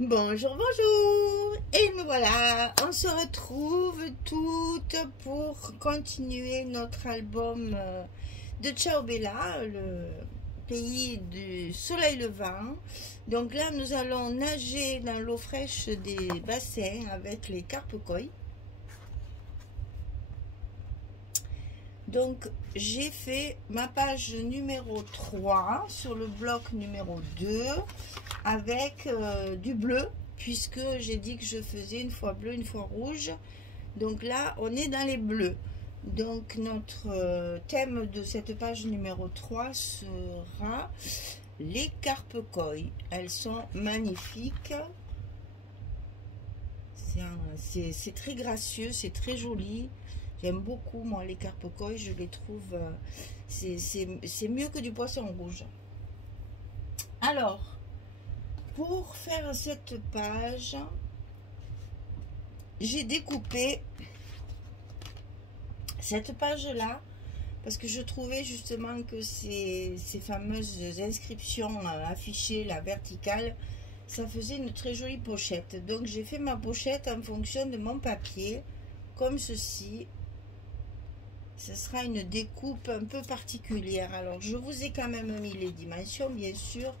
Bonjour, bonjour. Et nous voilà, on se retrouve toutes pour continuer notre album de Ciao Bella, le pays du soleil levant. Donc là, nous allons nager dans l'eau fraîche des bassins avec les carpe koi. Donc, j'ai fait ma page numéro 3 sur le bloc numéro 2 avec du bleu, puisque j'ai dit que je faisais une fois bleu, une fois rouge. Donc là, on est dans les bleus. Donc, notre thème de cette page numéro 3 sera les carpe koi. Elles sont magnifiques. C'est très gracieux, c'est très joli. J'aime beaucoup, moi, les carpe koi. Je les trouve... c'est mieux que du poisson rouge. Alors, pour faire cette page, j'ai découpé cette page-là parce que je trouvais justement que ces fameuses inscriptions affichées, la verticale, ça faisait une très jolie pochette. Donc, j'ai fait ma pochette en fonction de mon papier, comme ceci. Ce sera une découpe un peu particulière. Alors, je vous ai quand même mis les dimensions, bien sûr,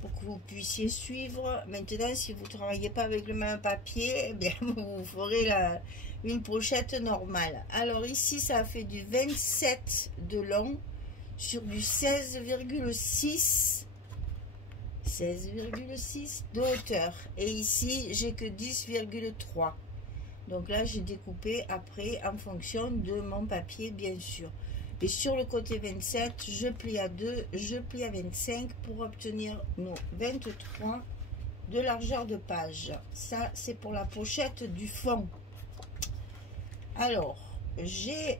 pour que vous puissiez suivre. Maintenant, si vous ne travaillez pas avec le même papier, eh bien, vous ferez une pochette normale. Alors, ici, ça fait du 27 de long sur du 16,6 de hauteur. Et ici, j'ai que 10,3. Donc là, j'ai découpé après en fonction de mon papier, bien sûr. Et sur le côté 27, je plie à 2, je plie à 25 pour obtenir nos 23 de largeur de page. Ça, c'est pour la pochette du fond. Alors, j'ai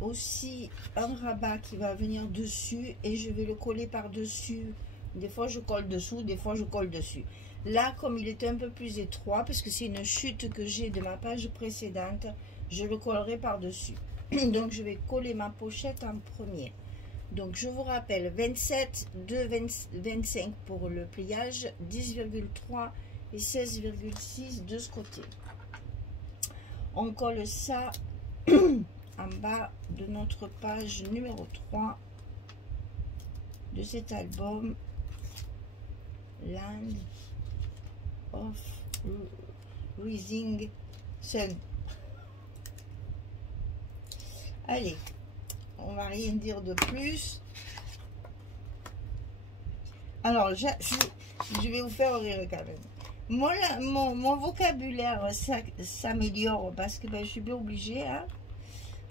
aussi un rabat qui va venir dessus et je vais le coller par-dessus. Des fois, je colle dessous, des fois, je colle dessus. Là, comme il est un peu plus étroit, parce que c'est une chute que j'ai de ma page précédente, je le collerai par-dessus. Donc, je vais coller ma pochette en premier. Donc, je vous rappelle, 27 de 25 pour le pliage, 10,3 et 16,6 de ce côté. On colle ça en bas de notre page numéro 3 de cet album Land of Rising Sun. Allez, on va rien dire de plus. Alors, je vais vous faire rire quand même. Mon vocabulaire s'améliore parce que je suis bien obligée. Hein.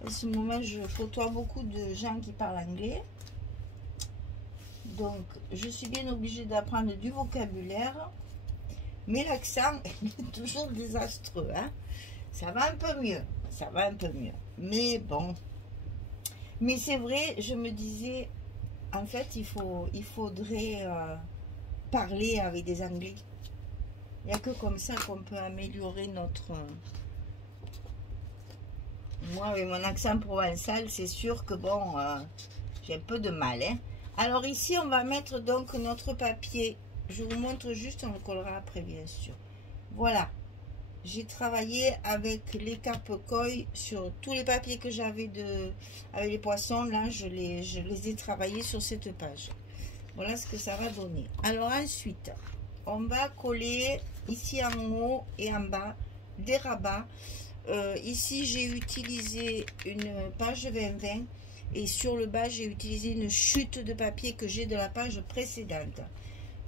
À ce moment, je côtoie beaucoup de gens qui parlent anglais. Donc, je suis bien obligée d'apprendre du vocabulaire. Mais l'accent est toujours désastreux. Hein. Ça va un peu mieux. Ça va un peu mieux. Mais bon. Mais c'est vrai, je me disais, en fait, il faudrait parler avec des Anglais. Il n'y a que comme ça qu'on peut améliorer notre... Moi, avec mon accent provençal, c'est sûr que bon, j'ai un peu de mal. Hein. Alors ici, on va mettre donc notre papier. Je vous montre juste, on le collera après, bien sûr. Voilà. J'ai travaillé avec les carpe koi sur tous les papiers que j'avais avec les poissons. Là, je les ai travaillés sur cette page. Voilà ce que ça va donner. Alors ensuite, on va coller ici en haut et en bas des rabats. Ici, j'ai utilisé une page 20-20 et sur le bas, j'ai utilisé une chute de papier que j'ai de la page précédente,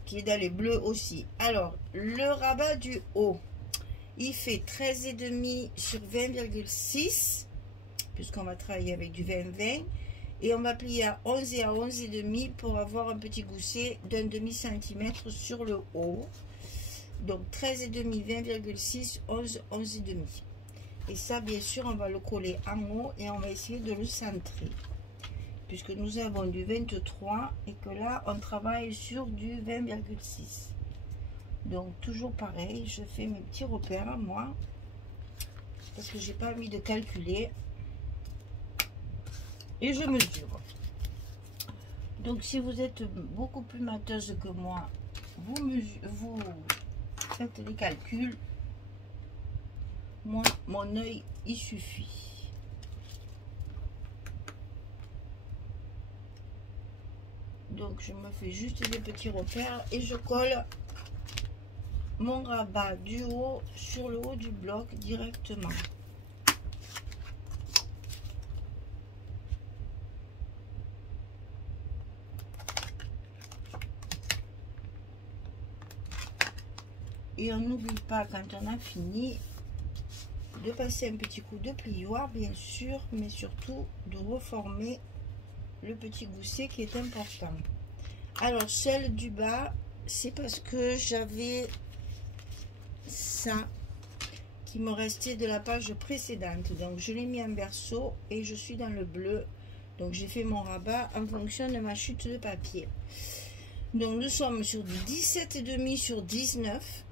qui est dans les bleus aussi. Alors, le rabat du haut, il fait 13,5 sur 20,6, puisqu'on va travailler avec du 20-20. Et on va plier à 11 et à 11,5 pour avoir un petit gousset d'un demi-centimètre sur le haut. Donc 13,5, 20,6, 11, 11,5. Et ça, bien sûr, on va le coller en haut et on va essayer de le centrer. Puisque nous avons du 23 et que là, on travaille sur du 20,6. Donc, toujours pareil, je fais mes petits repères, moi. Parce que j'ai pas envie de calculer. Et je mesure. Donc, si vous êtes beaucoup plus mateuse que moi, vous Faites les calculs. Moi, mon œil, il suffit. Donc, je me fais juste des petits repères et je colle mon rabat du haut sur le haut du bloc directement. Et on n'oublie pas, quand on a fini, de passer un petit coup de plioir, bien sûr, mais surtout de reformer le petit gousset qui est important. Alors, celle du bas, c'est parce que j'avais ça qui me restait de la page précédente. Donc, je l'ai mis en berceau et je suis dans le bleu. Donc, j'ai fait mon rabat en fonction de ma chute de papier. Donc, nous sommes sur du 17,5 sur 19.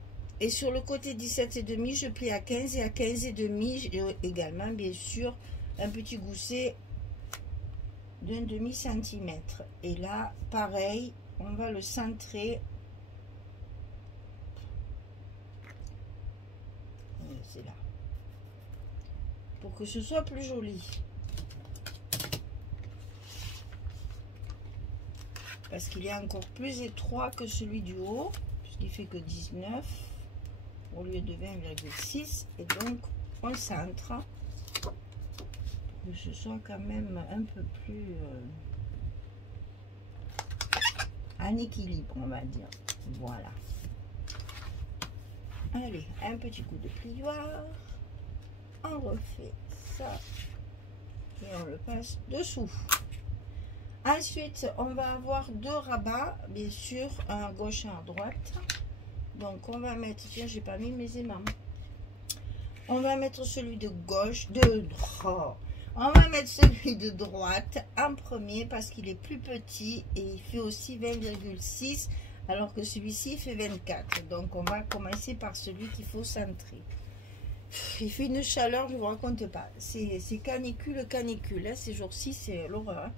Et sur le côté 17,5, je plie à 15 et à 15,5, j'ai également, bien sûr, un petit gousset d'un demi-centimètre. Et là, pareil, on va le centrer. C'est là. Pour que ce soit plus joli. Parce qu'il est encore plus étroit que celui du haut, puisqu'il fait que 19. Au lieu de 20,6, et donc on centre pour que ce soit quand même un peu plus en équilibre, on va dire. Voilà. Allez, un petit coup de plioir, on refait ça et on le passe dessous. Ensuite, on va avoir deux rabats, bien sûr, un à gauche et un à droite. Donc on va mettre, tiens, j'ai pas mis mes aimants. On va mettre celui de gauche, on va mettre celui de droite en premier parce qu'il est plus petit et il fait aussi 20,6 alors que celui-ci fait 24. Donc on va commencer par celui qu'il faut centrer. Il fait une chaleur, je vous raconte pas. C'est canicule, hein. Ces jours-ci, c'est l'horreur. Hein.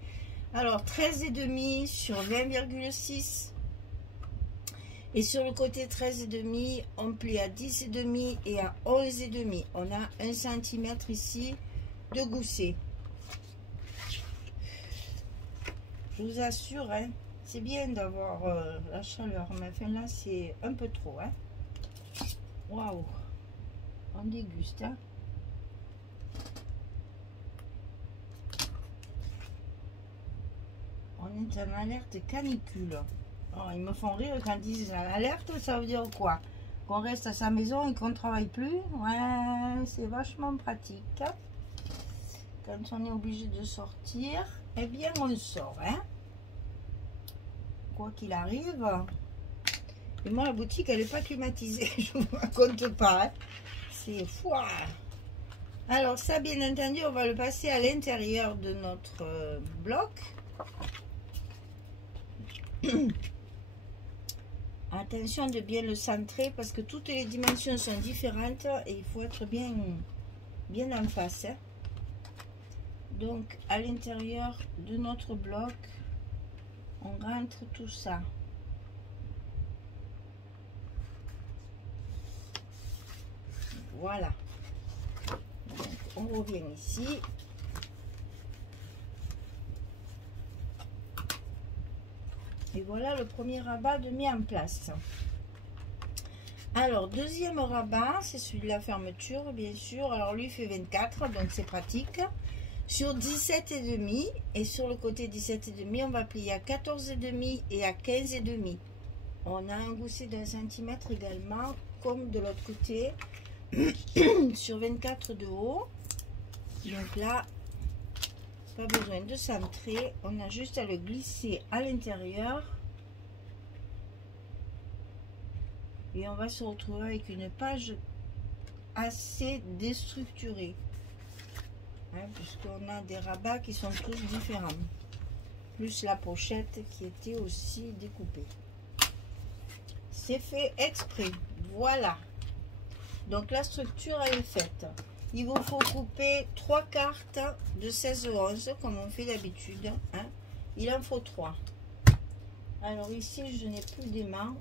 Alors 13,5 sur 20,6. Et sur le côté 13,5, on plie à 10,5 et à 11,5. On a 1 cm ici de gousset. Je vous assure, hein, c'est bien d'avoir la chaleur. Mais enfin là, c'est un peu trop. Hein. Waouh! On déguste. Hein. On est en alerte canicule. Oh, ils me font rire quand ils disent l'alerte, ça veut dire quoi? Qu'on reste à sa maison et qu'on ne travaille plus? Ouais, c'est vachement pratique. Quand on est obligé de sortir, eh bien on sort, hein? Quoi qu'il arrive. Et moi, la boutique, elle n'est pas climatisée, je ne vous raconte pas. Hein? C'est foire. Alors ça, bien entendu, on va le passer à l'intérieur de notre bloc. Attention de bien le centrer parce que toutes les dimensions sont différentes et il faut être bien en face. Hein. Donc à l'intérieur de notre bloc, on rentre tout ça. Voilà. Donc, on revient ici. Et voilà le premier rabat de mis en place. Alors, deuxième rabat, c'est celui de la fermeture, bien sûr. Alors, lui, il fait 24, donc c'est pratique. Sur 17,5 et sur le côté 17,5, on va plier à 14,5 et à 15,5. On a un gousset d'un centimètre également, comme de l'autre côté, sur 24 de haut. Donc là, pas besoin de centrer, on a juste à le glisser à l'intérieur et on va se retrouver avec une page assez déstructurée, hein, puisqu'on a des rabats qui sont tous différents, plus la pochette qui était aussi découpée. C'est fait exprès, voilà. Donc la structure elle est faite. Il vous faut couper 3 cartes de 16-11 comme on fait d'habitude. Hein. Il en faut 3. Alors ici, je n'ai plus d'aimant.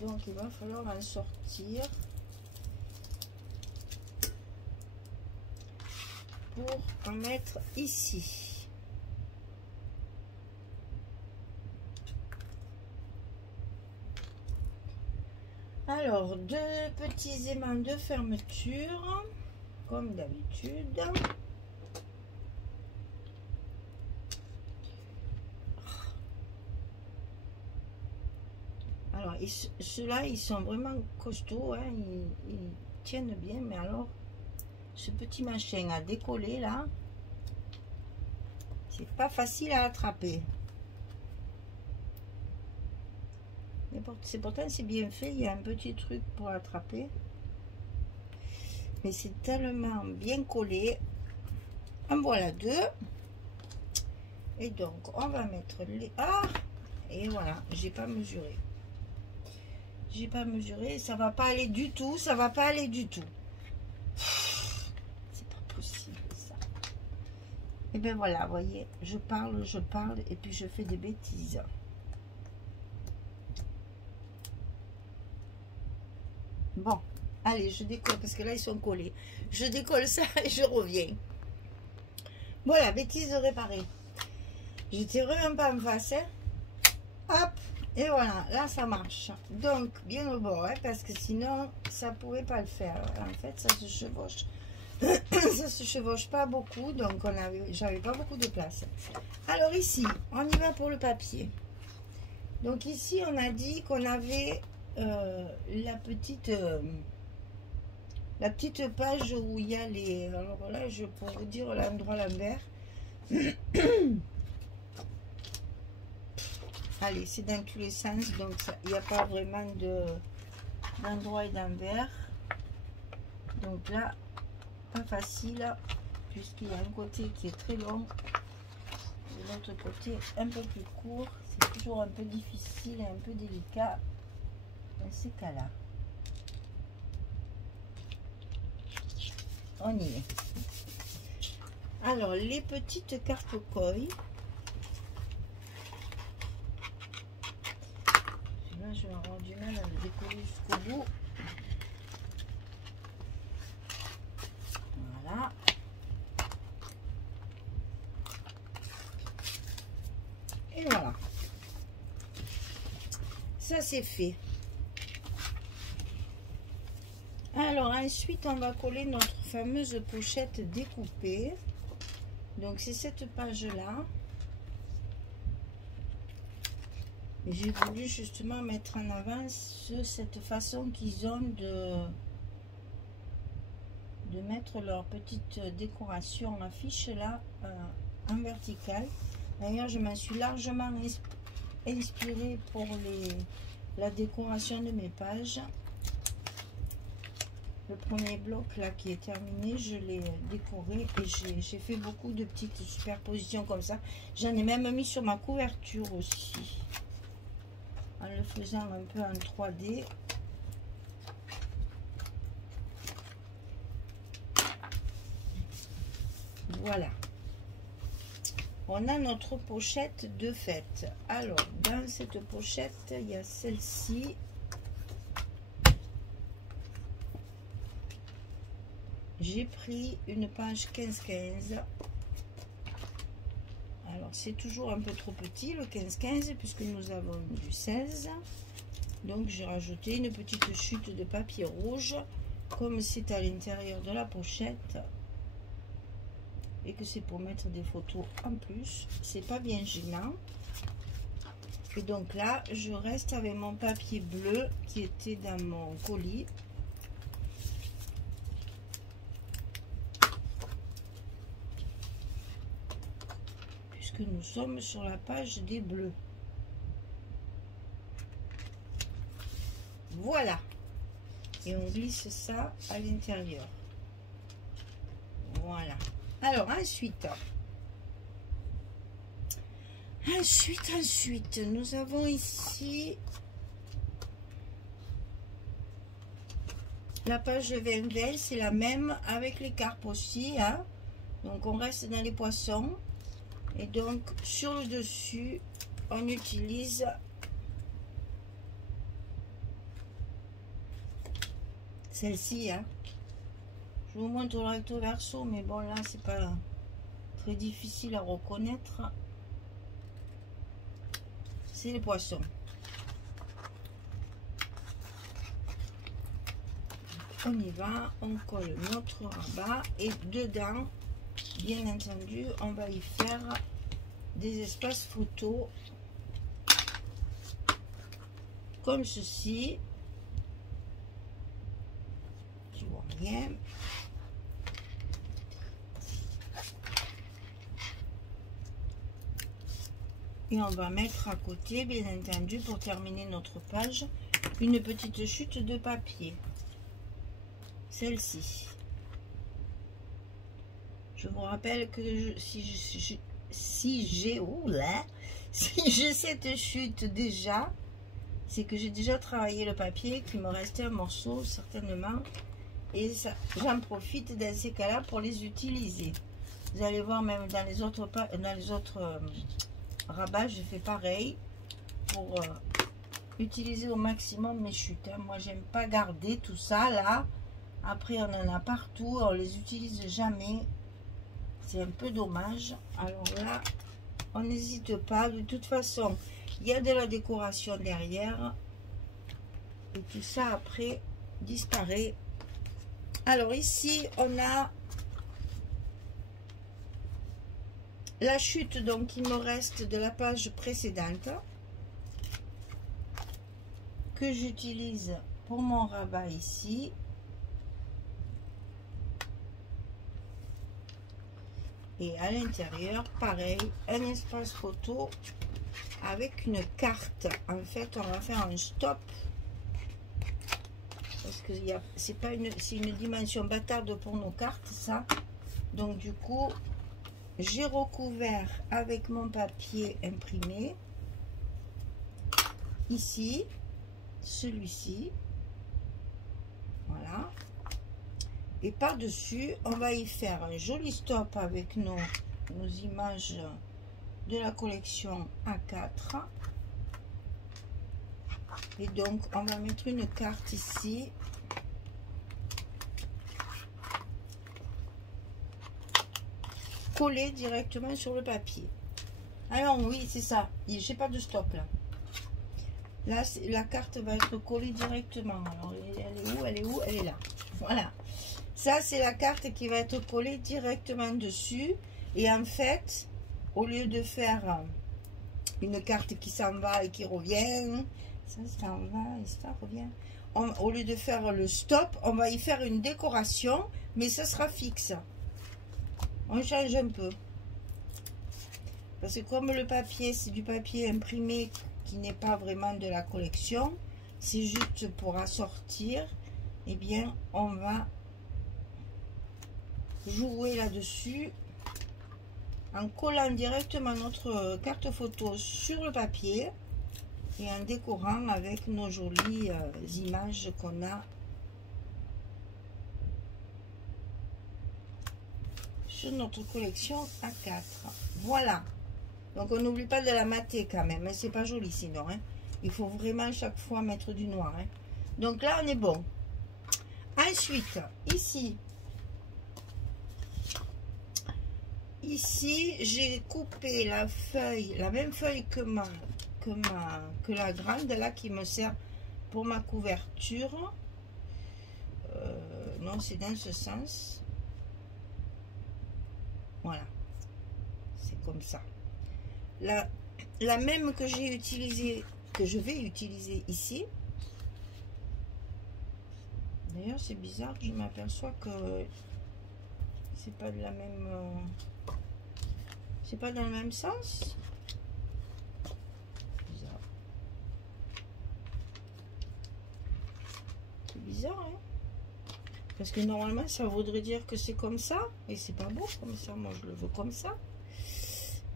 Donc il va falloir en sortir pour en mettre ici. Alors, deux petits aimants de fermeture, comme d'habitude. Alors, ceux-là, ils sont vraiment costauds, hein, ils tiennent bien, mais alors, ce petit machin à décoller, là, c'est pas facile à attraper. Pourtant, c'est bien fait, il y a un petit truc pour attraper. Mais c'est tellement bien collé. En voilà deux. Et donc, on va mettre les... Ah! Et voilà, j'ai pas mesuré. J'ai pas mesuré, ça va pas aller du tout, ça va pas aller du tout. C'est pas possible ça. Et bien voilà, vous voyez, je parle et puis je fais des bêtises. Bon, allez, je décolle parce que là ils sont collés. Je décolle ça et je reviens. Voilà, bêtise réparée. Je tire un peu en face, hein. Hop, et voilà, là ça marche. Donc bien au bord, hein, parce que sinon ça pouvait pas le faire. En fait, ça se chevauche. Ça se chevauche pas beaucoup, donc j'avais pas beaucoup de place. Alors ici, on y va pour le papier. Donc ici, on a dit qu'on avait la petite page où il y a les... Alors là, je peux vous dire l'endroit l'envers. Allez, c'est dans tous les sens, donc il n'y a pas vraiment d'endroit et d'envers. Donc là, pas facile, puisqu'il y a un côté qui est très long et l'autre côté un peu plus court. C'est toujours un peu difficile et un peu délicat dans ces cas-là. On y est. Alors, les petites cartes koi. Là, je vais avoir du mal à le décoller jusqu'au bout. Voilà. Et voilà. Ça, c'est fait. Alors, ensuite, on va coller notre fameuse pochette découpée. Donc, c'est cette page-là. J'ai voulu justement mettre en avant cette façon qu'ils ont de mettre leur petite décoration affiche là en verticale. D'ailleurs, je m'en suis largement inspirée pour la décoration de mes pages. Le premier bloc là qui est terminé, je l'ai décoré et j'ai fait beaucoup de petites superpositions comme ça. J'en ai même mis sur ma couverture aussi, en le faisant un peu en 3D. Voilà. On a notre pochette de fête. Alors, dans cette pochette, il y a celle-ci. J'ai pris une page 15-15. Alors, c'est toujours un peu trop petit, le 15-15, puisque nous avons du 16. Donc, j'ai rajouté une petite chute de papier rouge, comme c'est à l'intérieur de la pochette. Et que c'est pour mettre des photos en plus. C'est pas bien gênant. Et donc là, je reste avec mon papier bleu qui était dans mon colis. Puisque nous sommes sur la page des bleus. Voilà. Et on glisse ça à l'intérieur. Voilà. Alors, ensuite, nous avons ici la page 20, c'est la même avec les carpes aussi, hein. Donc, on reste dans les poissons. Et donc, sur le dessus, on utilise celle-ci, hein. Je vous montre le recto verso, mais bon, là, c'est pas très difficile à reconnaître. C'est les poissons. On y va, on colle notre rabat et dedans, bien entendu, on va y faire des espaces photos comme ceci. Tu vois rien. Et on va mettre à côté, bien entendu, pour terminer notre page, une petite chute de papier. Celle-ci. Je vous rappelle que si j'ai cette chute déjà, c'est que j'ai déjà travaillé le papier, qu'il me restait un morceau certainement, et j'en profite dans ces cas-là pour les utiliser. Vous allez voir, même dans les autres rabats, je fais pareil pour utiliser au maximum mes chutes. Moi, j'aime pas garder tout ça là. Après, on en a partout, on les utilise jamais. C'est un peu dommage. Alors là, on n'hésite pas. De toute façon, il y a de la décoration derrière. Et tout ça, après, disparaît. Alors ici, on a la chute, donc, il me reste de la page précédente. Que j'utilise pour mon rabat ici. Et à l'intérieur, pareil, un espace photo avec une carte. En fait, on va faire un stop. Parce que c'est une dimension bâtarde pour nos cartes, ça. Donc, du coup, j'ai recouvert avec mon papier imprimé. Ici, celui-ci. Voilà. Et par-dessus, on va y faire un joli stop avec nos images de la collection A4. Et donc, on va mettre une carte ici. Collée directement sur le papier. Alors oui, c'est ça. J'ai pas de stop là. Là, la carte va être collée directement. Alors, elle est où? Elle est où? Elle est là. Voilà. Ça, c'est la carte qui va être collée directement dessus. Et en fait, au lieu de faire une carte qui s'en va et qui revient, ça s'en va et ça revient. Au lieu de faire le stop, on va y faire une décoration, mais ça sera fixe. On change un peu. Parce que comme le papier, c'est du papier imprimé qui n'est pas vraiment de la collection, c'est juste pour assortir, eh bien, on va jouer là-dessus en collant directement notre carte photo sur le papier et en décorant avec nos jolies images qu'on a sur notre collection A4. Voilà. Donc on n'oublie pas de la mater quand même, c'est pas joli sinon. Hein. Il faut vraiment chaque fois mettre du noir. Hein. Donc là on est bon. Ensuite, ici j'ai coupé la feuille, la même feuille que la grande là qui me sert pour ma couverture. Non, c'est dans ce sens. Voilà, c'est comme ça. La même que j'ai utilisée, que je vais utiliser ici. D'ailleurs, c'est bizarre que je m'aperçois que c'est pas de la même. C'est pas dans le même sens. Bizarre. C'est bizarre, hein? Parce que normalement, ça voudrait dire que c'est comme ça. Et c'est pas beau comme ça. Moi, je le veux comme ça.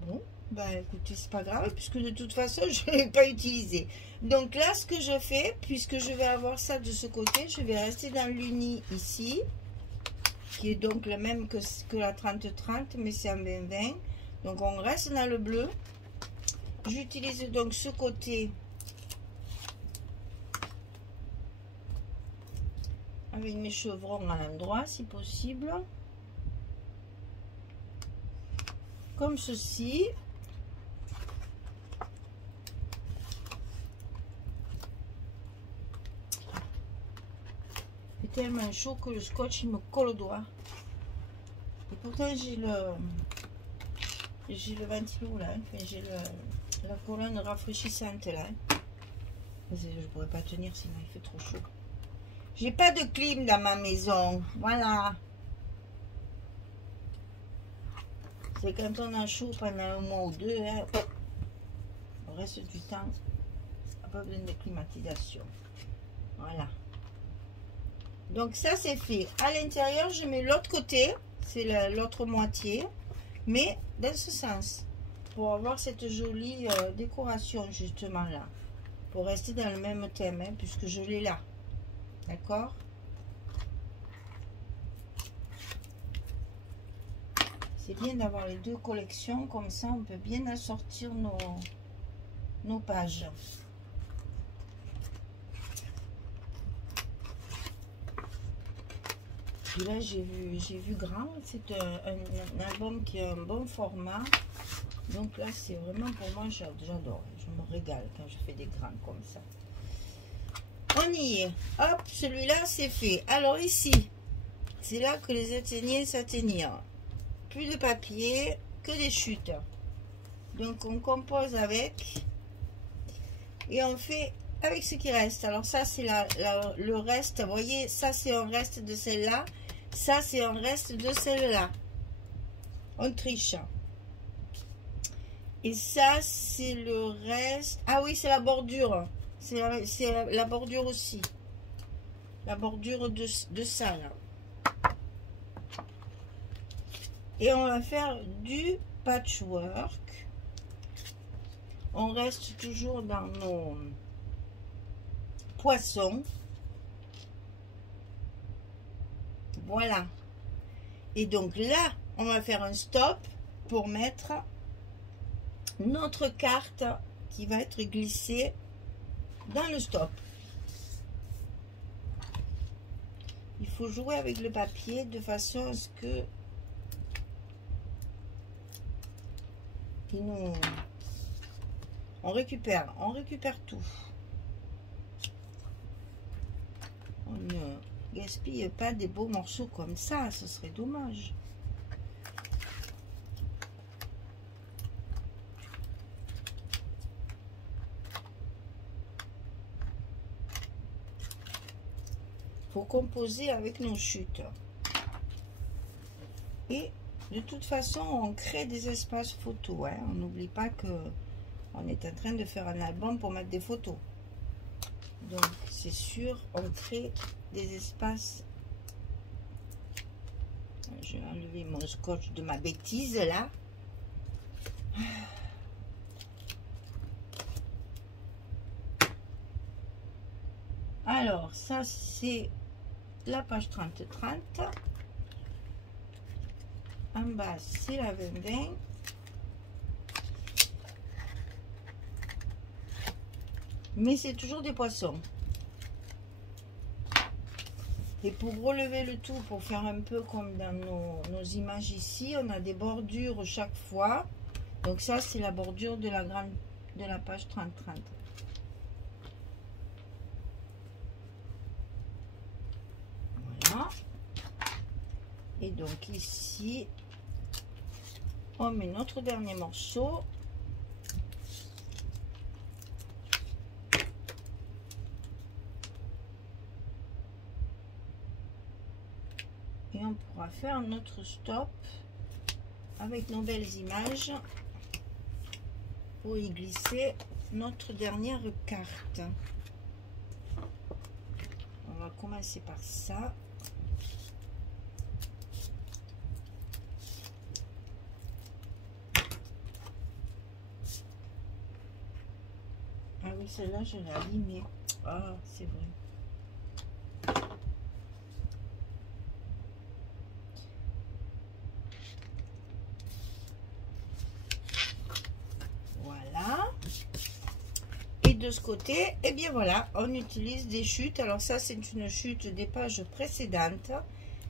Bon, bah écoutez, c'est pas grave. Puisque de toute façon, je ne l'ai pas utilisé. Donc là, ce que je fais, puisque je vais avoir ça de ce côté, je vais rester dans l'uni ici. Qui est donc le même que la 30-30, mais c'est en 20-20. Donc on reste dans le bleu. J'utilise donc ce côté avec mes chevrons à l'endroit si possible. Comme ceci. C'est tellement chaud que le scotch il me colle au doigt. Et pourtant j'ai le ventilo là, enfin, j'ai la colonne rafraîchissante là. Je pourrais pas tenir sinon il fait trop chaud. J'ai pas de clim dans ma maison, voilà. C'est quand on a chaud pendant un mois ou deux, hein, le reste du temps, on n'a pas besoin de climatisation. Voilà. Donc ça c'est fait. À l'intérieur, je mets l'autre côté, c'est l'autre moitié, mais dans ce sens, pour avoir cette jolie décoration justement là, pour rester dans le même thème, hein, puisque je l'ai là. D'accord? C'est bien d'avoir les deux collections, comme ça on peut bien assortir nos pages. Puis là j'ai vu grand, c'est un album qui a un bon format. Donc là c'est vraiment pour moi, j'adore, je me régale quand je fais des grands comme ça. On y est, hop, celui-là c'est fait. Alors ici, c'est là que les athéniers s'atteignirent. Plus de papier, que des chutes. Donc on compose avec et on fait avec ce qui reste. Alors ça c'est le reste, vous voyez, ça c'est un reste de celle-là, ça c'est un reste de celle-là. On triche. Et ça c'est le reste, ah oui c'est la bordure, c'est la bordure aussi, la bordure de ça là. Et on va faire du patchwork. On reste toujours dans nos poissons. Voilà. Et donc là, on va faire un stop pour mettre notre carte qui va être glissée dans le stop. Il faut jouer avec le papier de façon à ce que on récupère tout. On ne gaspille pas des beaux morceaux comme ça, ce serait dommage. Faut composer avec nos chutes. Et de toute façon, on crée des espaces photos. Hein. On n'oublie pas que on est en train de faire un album pour mettre des photos. Donc, c'est sûr, on crée des espaces. Je vais enlever mon scotch de ma bêtise, là. Alors, ça, c'est la page 30-30. En bas, c'est la 20-20. Mais c'est toujours des poissons. Et pour relever le tout, pour faire un peu comme dans nos images ici, on a des bordures chaque fois. Donc ça, c'est la bordure de la page 30-30. Voilà. Et donc ici, on met notre dernier morceau. Et on pourra faire notre stop avec nos belles images pour y glisser notre dernière carte. On va commencer par ça. Ah oui, celle-là, je l'ai abîmée. Ah, c'est vrai. de ce côté. Et bien voilà, on utilise des chutes. Alors ça, c'est une chute des pages précédentes.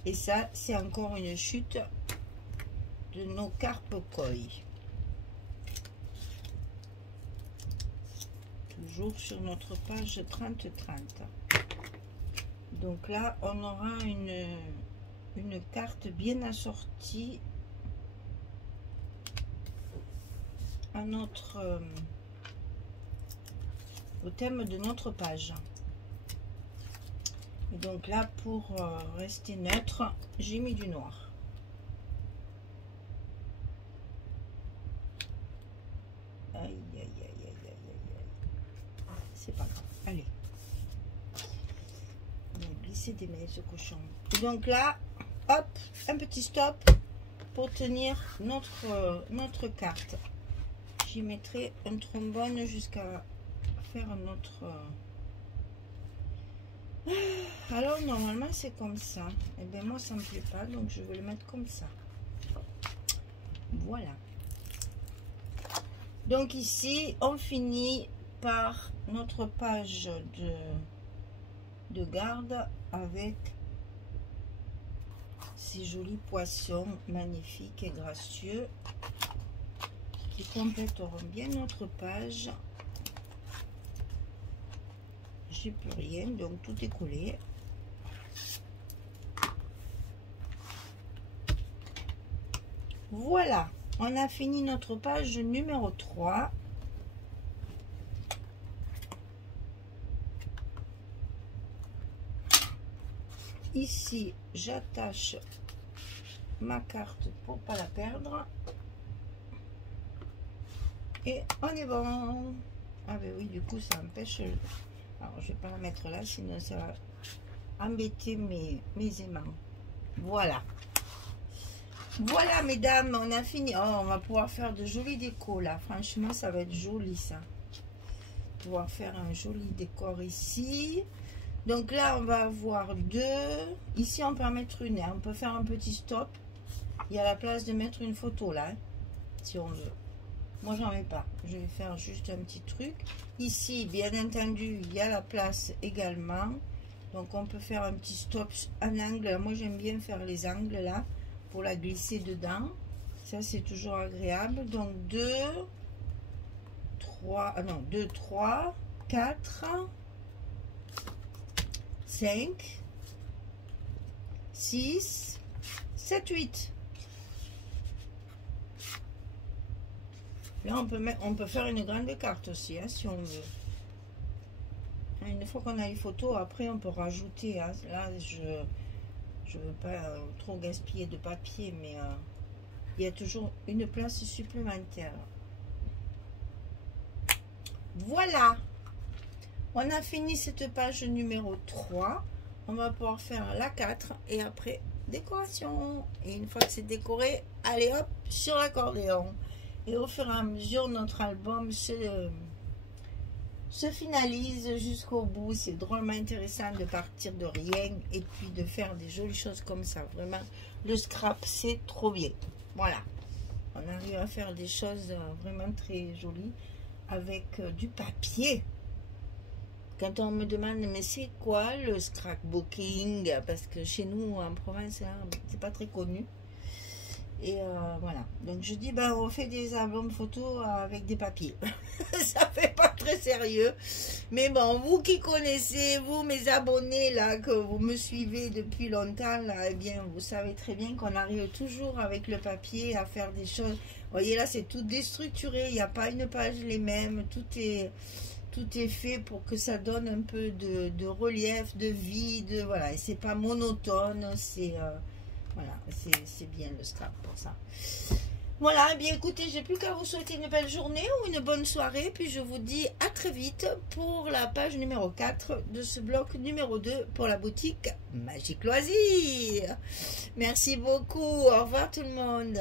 Et ça, c'est encore une chute de nos carpes koi. Toujours sur notre page 30-30. Donc là, on aura une carte bien assortie à notre au thème de notre page. Et donc là, pour rester neutre, j'ai mis du noir. Aïe, aïe, aïe, aïe, aïe, aïe, aïe. C'est pas grave. Allez. On va glisser des mailles, ce cochon. Et donc là, hop, un petit stop pour tenir notre carte. J'y mettrai un trombone jusqu'à faire notre... Alors normalement c'est comme ça. Et bien moi ça me plaît pas, donc je vais le mettre comme ça. Voilà. Donc ici on finit par notre page de garde avec ces jolis poissons magnifiques et gracieux qui complèteront bien notre page. J'ai plus rien, donc tout est collé. Voilà, on a fini notre page numéro 3. Ici, j'attache ma carte pour pas la perdre. Et on est bon. Ah ben oui, du coup, ça empêche... Alors, je vais pas la mettre là, sinon ça va embêter mes aimants. Voilà. Voilà, mesdames, on a fini. Oh, on va pouvoir faire de jolis décos, là. Franchement, ça va être joli, ça. Pouvoir faire un joli décor ici. Donc là, on va avoir deux. Ici, on peut en mettre une. Hein. On peut faire un petit stop. Il y a la place de mettre une photo, là, hein, si on veut. Moi, j'en mets pas. Je vais faire juste un petit truc. Ici, bien entendu, il y a la place également. Donc, on peut faire un petit stop en angle. Moi, j'aime bien faire les angles là pour la glisser dedans. Ça, c'est toujours agréable. Donc, 2, 3, 4, 5, 6, 7, 8. Là, on peut faire une grande carte aussi, hein, si on veut. Une fois qu'on a les photos, après, on peut rajouter. Hein. Là, je veux pas trop gaspiller de papier, mais il y a toujours une place supplémentaire. Voilà. On a fini cette page numéro 3. On va pouvoir faire la 4 et après, décoration. Et une fois que c'est décoré, allez hop, sur l'accordéon. Et au fur et à mesure, notre album se finalise jusqu'au bout. C'est drôlement intéressant de partir de rien et puis de faire des jolies choses comme ça. Vraiment, le scrap, c'est trop bien. Voilà. On arrive à faire des choses vraiment très jolies avec du papier. Quand on me demande, mais c'est quoi le scrapbooking? Parce que chez nous, en province, c'est pas très connu. Et voilà, donc je dis, ben, on fait des albums photos avec des papiers. Ça fait pas très sérieux. Mais bon, vous qui connaissez, vous mes abonnés là, que vous me suivez depuis longtemps, là, eh bien, vous savez très bien qu'on arrive toujours avec le papier à faire des choses. Vous voyez là, c'est tout déstructuré, il n'y a pas une page les mêmes, tout est fait pour que ça donne un peu de relief, de vie, voilà, et c'est pas monotone, c'est... Voilà, c'est bien le scrap pour ça. Voilà, eh bien écoutez, j'ai plus qu'à vous souhaiter une belle journée ou une bonne soirée. Puis je vous dis à très vite pour la page numéro 4 de ce bloc numéro 2 pour la boutique Magique Loisirs. Merci beaucoup. Au revoir tout le monde.